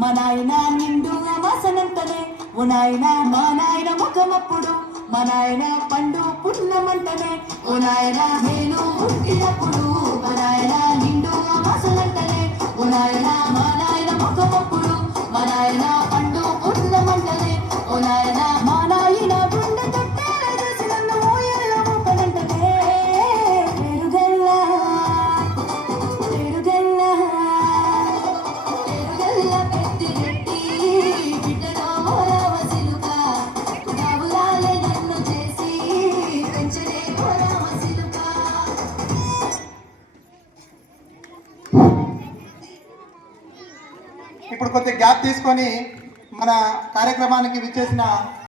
మా నాయన నిండు వాసనంతనే ఓ నాయన మా నాయన ముఖమప్పుడు మా నాయన పండు పున్నమంటనే ఓ నాయన నేను పుట్టినప్పుడు మా నాయన నిండు వాసనంతనే ఓ నాయన మా నాయన ముఖమప్పుడు మా నాయన పండు పున్నమంటనే ఓ నాయన మా నాయన గుండె తట్టేలా చేసి నన్ను ఊయల ఊపనంటనే పెరుగల్లా పెరుగల్లా పెరుగల్లా పెద్దిరెడ్డి బిడ్డలో రావసిలుక గావురాలే నన్ను చేసి పెంచనే రావసిలుక. ఇప్పుడు కొద్ది గ్యాప్ తీసుకొని మన కార్యక్రమానికి విచ్చేసిన